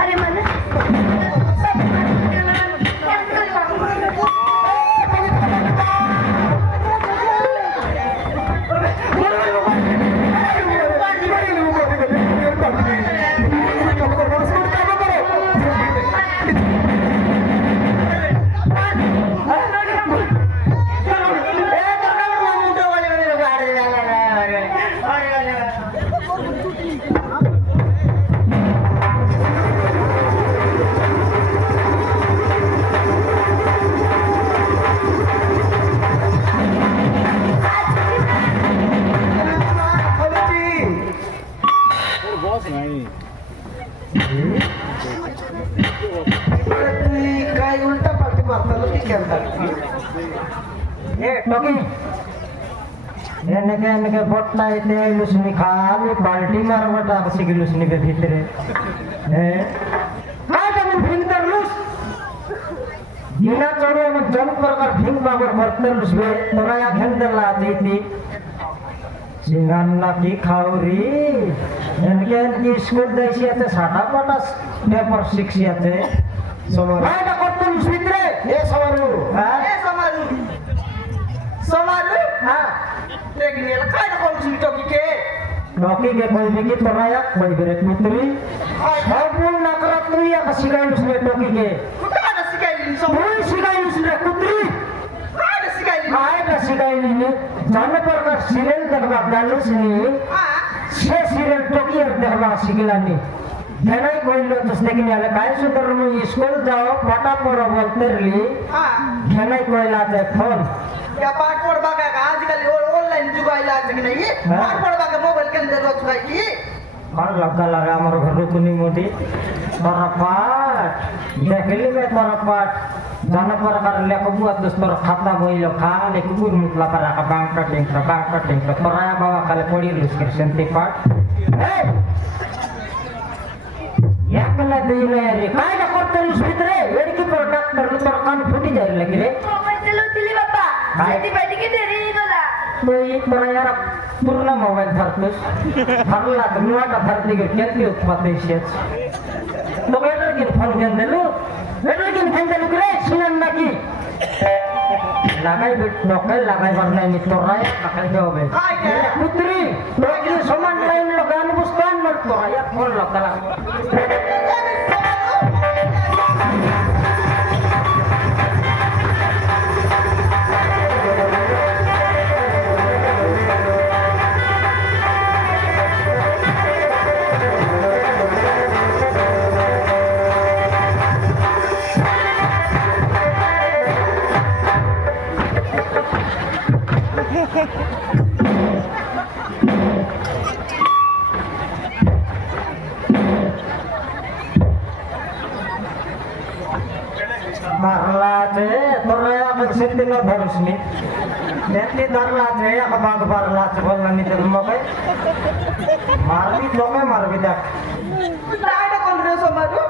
अरे मन काय उलटा पालटी मारताना ती करतात ए टोकी एनके बोटना इते लुसनी खाली बाल्टी मारवटा बसी लुसनी के भीतरे ए काय तमन भिंतर लुस दिना चोरे में जन प्रकार भिंग बाबर भरतर लुसबे तोरा या घेंदला जीती सिंगान्ना की खावरी एनके स्कूल दैसियाते साटा पटा पेपर शिक्षियाते समोर काय ना करतो लुस भीतरे ए समारू हां ए समारू समारू हां देखने काय ना कोण सुनी टोकी के डॉकी के कोई भी की तोराया कोई बेरेक मित्री संपूर्ण नकरत नहीं है सिगाई उसने टोकी के कुठं ना शिकायली समोर कोई सिगाई उसने कुत्री काय ना शिकायली काय ना सिगाई नहीं जाने पर का सीरियल देखवा डालू सुनी हां छे सीरियल टोकी और देखवा सिगलानी नहीं कोई लोग जिसने कि यार काय सुंदर में स्कूल जाओ पाटा पर बोलते रही हां नहीं कोई लाते फोन या पाठ पढ़ बागा आजकल ऑनलाइन जुगाइला আছে কি নাই পাঠ পড় বাगा মোবাইল কেন দে রোজ ভাই কি और लगा हमारे घर रुकनी मोटी तोरा पाठ देखली में तोरा पाठ जाना पर कर ले को बुआ दोस्त खाता बोई लो खा ले कुकुर मुतला पर का बैंक कटिंग तोरा या बाबा काले पड़ी लिस कर सेंती पाठ ए या कला देले रे काय ना करते लिस भीतरे एडकी पर डॉक्टर तोर कान फुटी जाय लगी रे मोबाईल चलवतील बाप्पा शेती पाठी की देरी गला तो तोरा यार पूर्ण मोबाईल धरतोस भरला तर निवाटा धरती के किती उत्पादन शेच तो बेटर की फोन घेऊन दिलो बेटर की फोन दिलो रे सुनन नाकी लागाय बिट नोकल लागाय वरना मी तोरा काय होबे काय के कुत्री दोगी समान लाइन लगान बुस्तान मत तोरा या फोन लगला मारलाचे तोरा का शेती न भरसनी नेती धरलाचे या बाग भरलाचे बोलना नि तर मग मारवी लोक मारवी दा काय ना कोण रे समारू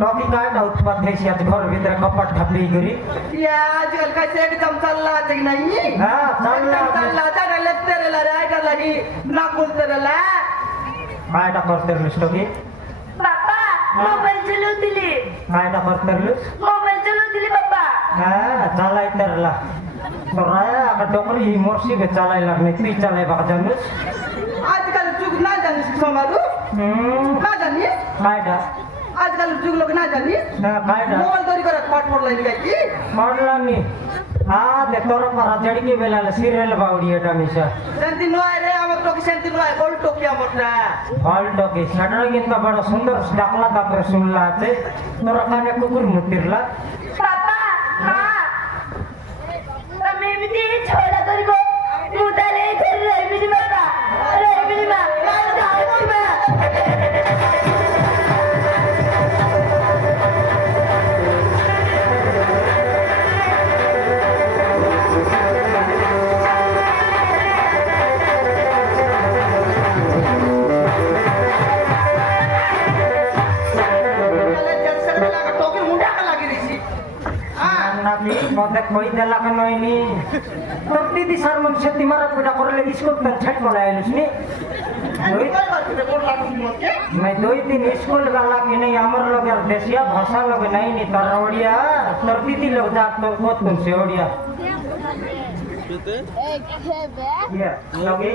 डॉकी काय ना उत्पाद देशियात घर भीतर कपट ढपली करी या आजकल कैसे एकदम चलला আছে কি নাই हां चालला चलला जागा लेते रे रे आइडा लगी ना बोलते रे ला काय ना करते लुस्टोकी बाप्पा मोबाईल चलवतील काय ना करते लुस मोबाईल चलवतील बाप्पा हां चालाय तरला तोरा का डोकरी ही मोरसी के चालाय लागने ती चालाय बा जानस आजकल जुग ना जानिस समारू ना जानिस काय डा आजकल जुग लोग ना जानिस ना काय डा मोबाइल दरी करत पाठ पढ़लाई काय की मारला नी हां दे तोरा पर जड़ी के बेला सीरियल बावड़ी एटा मिसा सेंती नोय रे हमर टोकी सेंती नोय बोल टोकी हमरटा ऑल टोकी सडर गिंत बड़ा सुंदर डाकला तापर सुनला ते तोरा काने कुकुर मुतिरला बाप्पा हां તમે એମିତି છોડા કરબો હું તારે ઘર રહીની બાપા રહીની માં જાઉં માં मते कोई देला का नोइनी तोती दी सर मन से तिमारा पेटा करले स्कूल तन छट मलाई लुसनी মতে मैं 2 दिन स्कूल गला कि नहीं हमर लोग यार देसिया भाषा लोग नहीं नी तर ओडिया तर दीदी लोग जात तो बहुत कुछ से ओडिया ये लोगे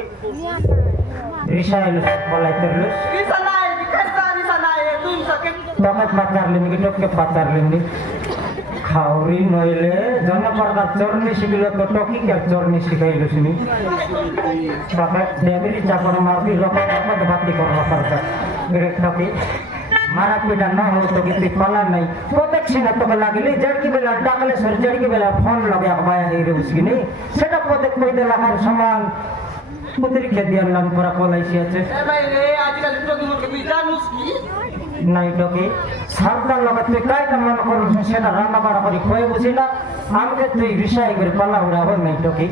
रिशाइल बोला terus Risanay, kasta risanay, dun sa kin. dapat pacar lini gitu ke pacar lini खावरी नइले जनपर्दा चोर्नी सिकिलो तो टोकी क्या चोर्नी सिकाइलो सिनी बाबा देवरी चापर मारती लोक लोक बाती करना पड़ता मेरे टोकी मारा पीड़ा न हो तो कितनी पला नहीं प्रोटेक्शन तो लागली जड़ की बेला डाकले सर जड़ की बेला फोन लगे अबाया है उसकी नहीं सेटअप प्रोटेक्ट कोई दे लगा सामान पुत्री के दिया लन पूरा कोलाइसिया से Eh, may आजकल तो तुम के बिना मुस्की. নাই তোকে সারদার লগত তুই কাইটা মনে করছিস সেটা রান্না বাড়া করে খয়ে বুঝি না আমাকে তুই রিসাই করে পালা উড়া হয় নাই তোকে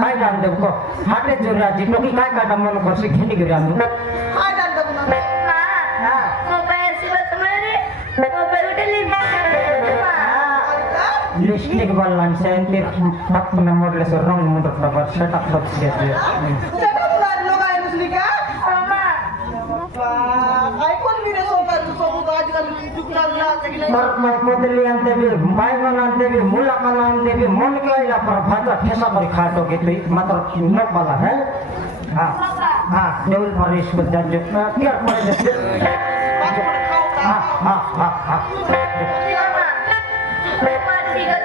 কাই গান দেব কো হাটে জোরে আজি তোকে কাই কাইটা মনে করছিস ঘেনি করে আমি Ay, danda mo na. Ma, mobile sila sa mali. Mobile udah lima. Ma. Lipstick বললাম সেন্টের হাত না মরলে সে রং মুন্ড তারপর সেটা হচ্ছে Saka mo na ano kaya musli ka? Mama. Ay, kung hindi na so ka, so ko आजकल जुगल ना sa kin. মর মদলি আনতে বি বাইগন আনতে বি মুলাকান আনতে বি মন কে আইলা পর ভাজা ঠেসা করে খাটো কে তুই মাত্র নক বালা হ্যাঁ হ্যাঁ হ্যাঁ দেউল ফরিশ কো জাজ কি আর পরে দে হ্যাঁ হ্যাঁ হ্যাঁ হ্যাঁ Mama. Mama, tiga.